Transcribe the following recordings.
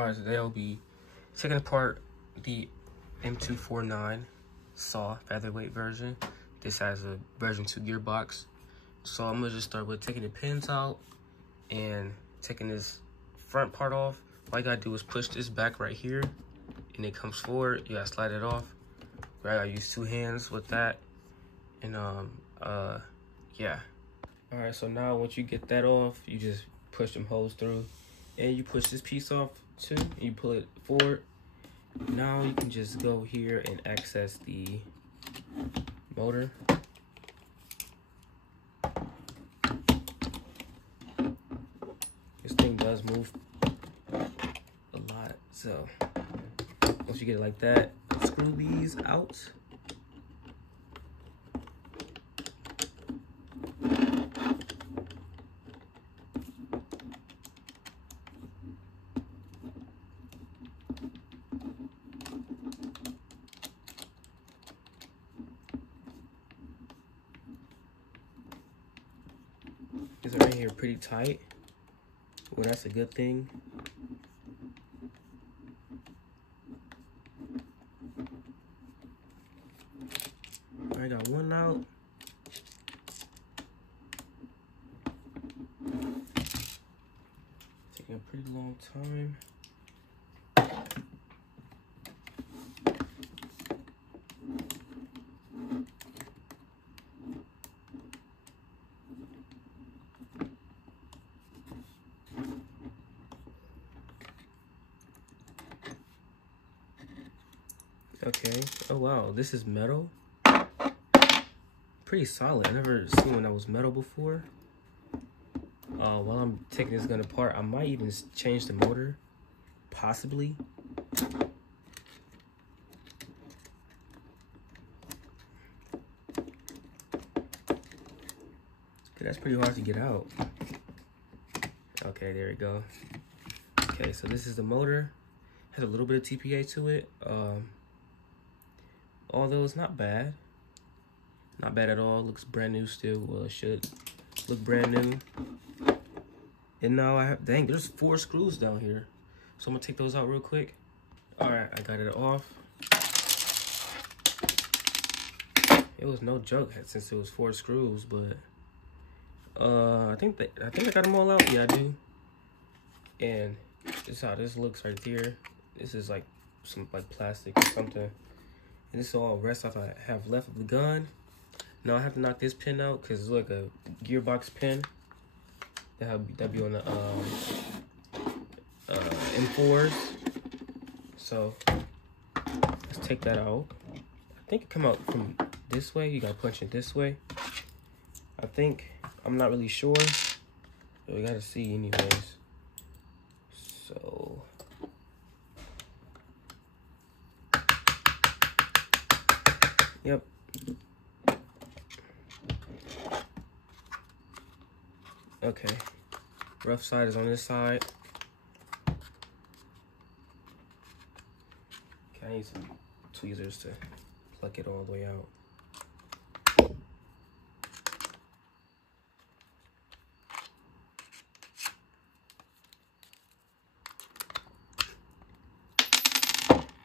Alright, today I'll be taking apart the M249 saw featherweight version. This has a version 2 gearbox. So I'm gonna just start with taking the pins out and taking this front part off. All I gotta do is push this back right here and it comes forward. You gotta slide it off. Right, I use 2 hands with that. And yeah. Alright, so now once you get that off, you just push them holes through. And you push this piece off too, and you pull it forward. Now you can just go here and access the motor. This thing does move a lot, so once you get it like that, screw these out. It's right here pretty tight. Well, that's a good thing. I got one out. Taking a pretty long time. Okay. Oh wow, this is metal. Pretty solid. I never seen one that was metal before. While I'm taking this gun apart, I might even change the motor, possibly. Okay, that's pretty hard to get out. Okay, there we go. Okay, so this is the motor. Has a little bit of TPA to it. Although it's not bad. Not bad at all. Looks brand new still. Well, it should look brand new. And now I have, dang, there's 4 screws down here. So I'm gonna take those out real quick. All right, I got it off. It was no joke since it was 4 screws, but I think I got them all out. Yeah, I do. And this is how this looks right there. This is like some plastic or something. And this is all the rest I have left of the gun. Now I have to knock this pin out because it's like a gearbox pin. That'd be on the M4s. So let's take that out. I think it come out from this way. You gotta punch it this way. I think. I'm not really sure. But we gotta see anyways. So yep. Okay. Rough side is on this side. Okay, I need some tweezers to pluck it all the way out.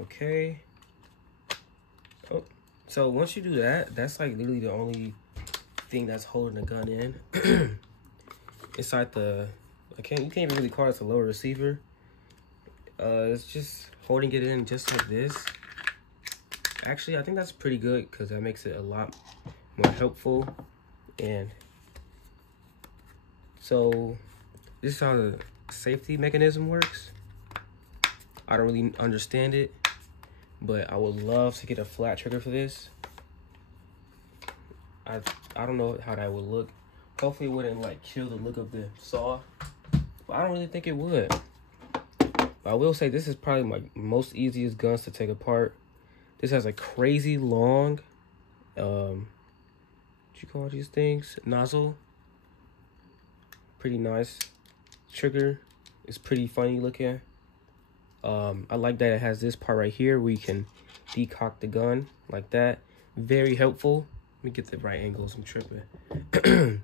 Okay. Oh. So once you do that, that's like literally the only thing that's holding the gun in. Inside the, you can't even really call it a lower receiver. It's just holding it in just like this. Actually, I think that's pretty good because that makes it a lot more helpful. And so this is how the safety mechanism works. I don't really understand it, but I would love to get a flat trigger for this. I don't know how that would look. Hopefully it wouldn't like kill the look of the saw, but I don't really think it would. But I will say this is probably my most easiest guns to take apart. This has a crazy long, what you call these things? Nozzle. Pretty nice. Trigger is pretty funny looking. I like that it has this part right here where you can decock the gun like that. Very helpful. Let me get the right angles. I'm tripping.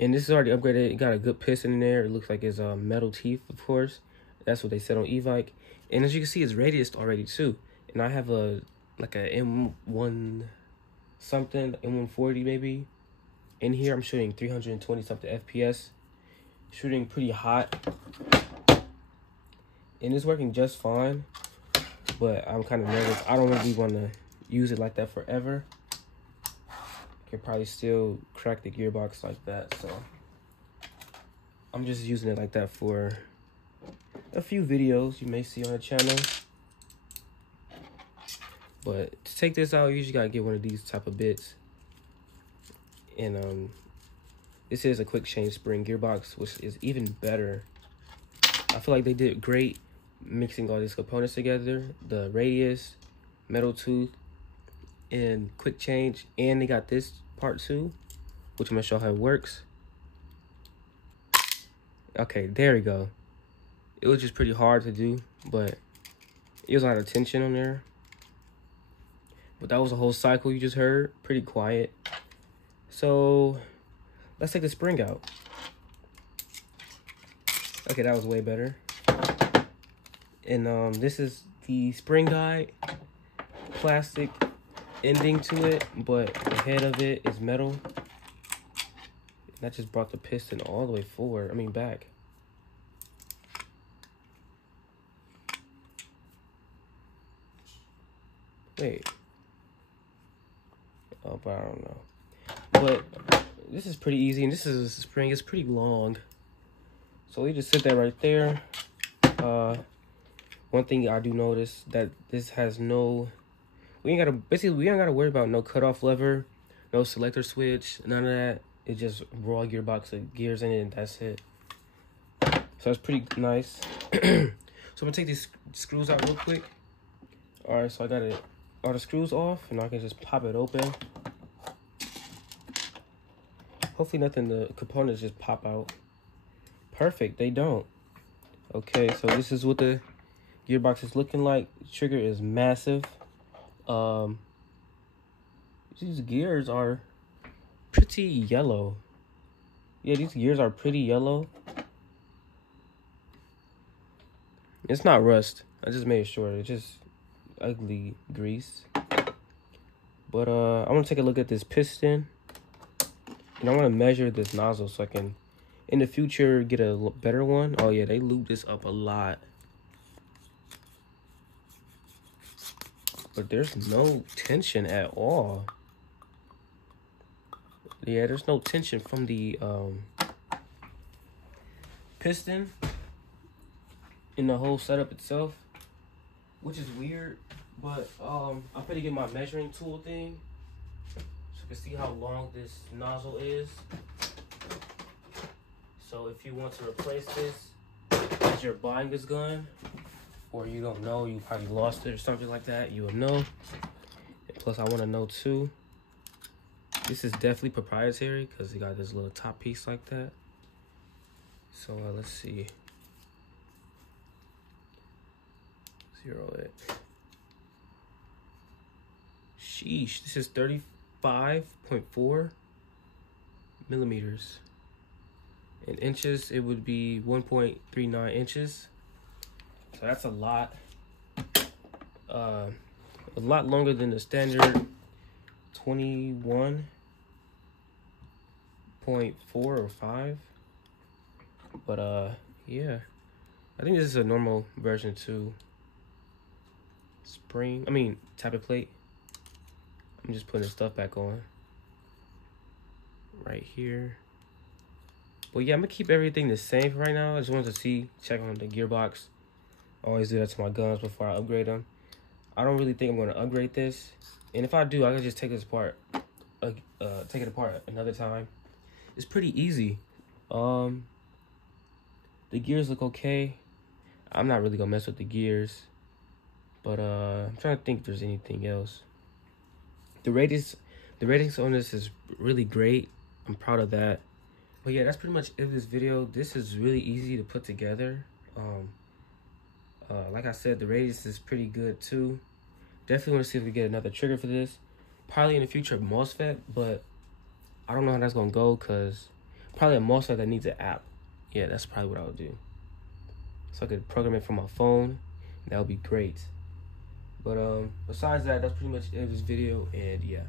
And this is already upgraded. It got a good piston in there. It looks like it's metal teeth, of course. That's what they said on Evike. And as you can see, it's radiused already too. And I have a like a M1 something, M140 maybe. In here, I'm shooting 320 something FPS. Shooting pretty hot. And it's working just fine. But I'm kind of nervous. I don't really want to use it like that forever. I can probably still crack the gearbox like that. So I'm just using it like that for a few videos you may see on the channel. But to take this out, you usually gotta get one of these type of bits. And this is a quick change spring gearbox, which is even better. I feel like they did great mixing all these components together. The radius, metal tooth, and quick change. And they got this part too, which I'm gonna show how it works. Okay, there we go. It was just pretty hard to do, but it was a lot of tension on there. But that was a whole cycle you just heard. Pretty quiet. So let's take the spring out. Okay, that was way better. And this is the spring guide. Plastic ending to it, but the head of it is metal. That just brought the piston all the way forward. I mean back. Wait. Oh, but I don't know. But this is pretty easy, and this is a spring. It's pretty long. So we just sit that right there. One thing I do notice that this has no, we ain't gotta worry about no cutoff lever, no selector switch, none of that. It's just raw gearbox with gears in it, and that's it. So that's pretty nice. So I'm gonna take these screws out real quick. All right, so I got all the screws off, and I can just pop it open. Hopefully nothing, the components just pop out. Perfect, they don't. Okay, so this is what the gearbox is looking like. The trigger is massive. These gears are pretty yellow. Yeah, these gears are pretty yellow. It's not rust. I just made sure. It's just ugly grease. But I want to take a look at this piston. And I want to measure this nozzle so I can, in the future, get a better one. Oh yeah, they lube this up a lot. But there's no tension at all. Yeah, there's no tension from the piston in the whole setup itself, which is weird. But I'm gonna get my measuring tool thing so you can see how long this nozzle is. So if you want to replace this as you're buying this gun, or you don't know, you probably lost it or something like that, you will know. And plus, I want to know too, this is definitely proprietary because it got this little top piece like that. So let's see. Zero it. Sheesh, this is 35.4 millimeters. In inches, it would be 1.39 inches. So that's a lot longer than the standard 21.4 or 5. But yeah, I think this is a normal version 2 spring. I mean, tappet plate. I'm just putting the stuff back on right here. But yeah, I'm gonna keep everything the same for right now. I just wanted to check on the gearbox. I always do that to my guns before I upgrade them. I don't really think I'm gonna upgrade this. And if I do, I can just take this apart, take it apart another time. It's pretty easy. The gears look okay. I'm not really gonna mess with the gears, but I'm trying to think if there's anything else. The ratings on this is really great. I'm proud of that. But yeah, that's pretty much it for this video. This is really easy to put together. Like I said, the radius is pretty good too. Definitely want to see if we get another trigger for this. Probably in the future, MOSFET, but I don't know how that's gonna go because probably a MOSFET that needs an app. Yeah, that's probably what I would do. so I could program it from my phone. That would be great. But besides that, that's pretty much it of this video, and yeah.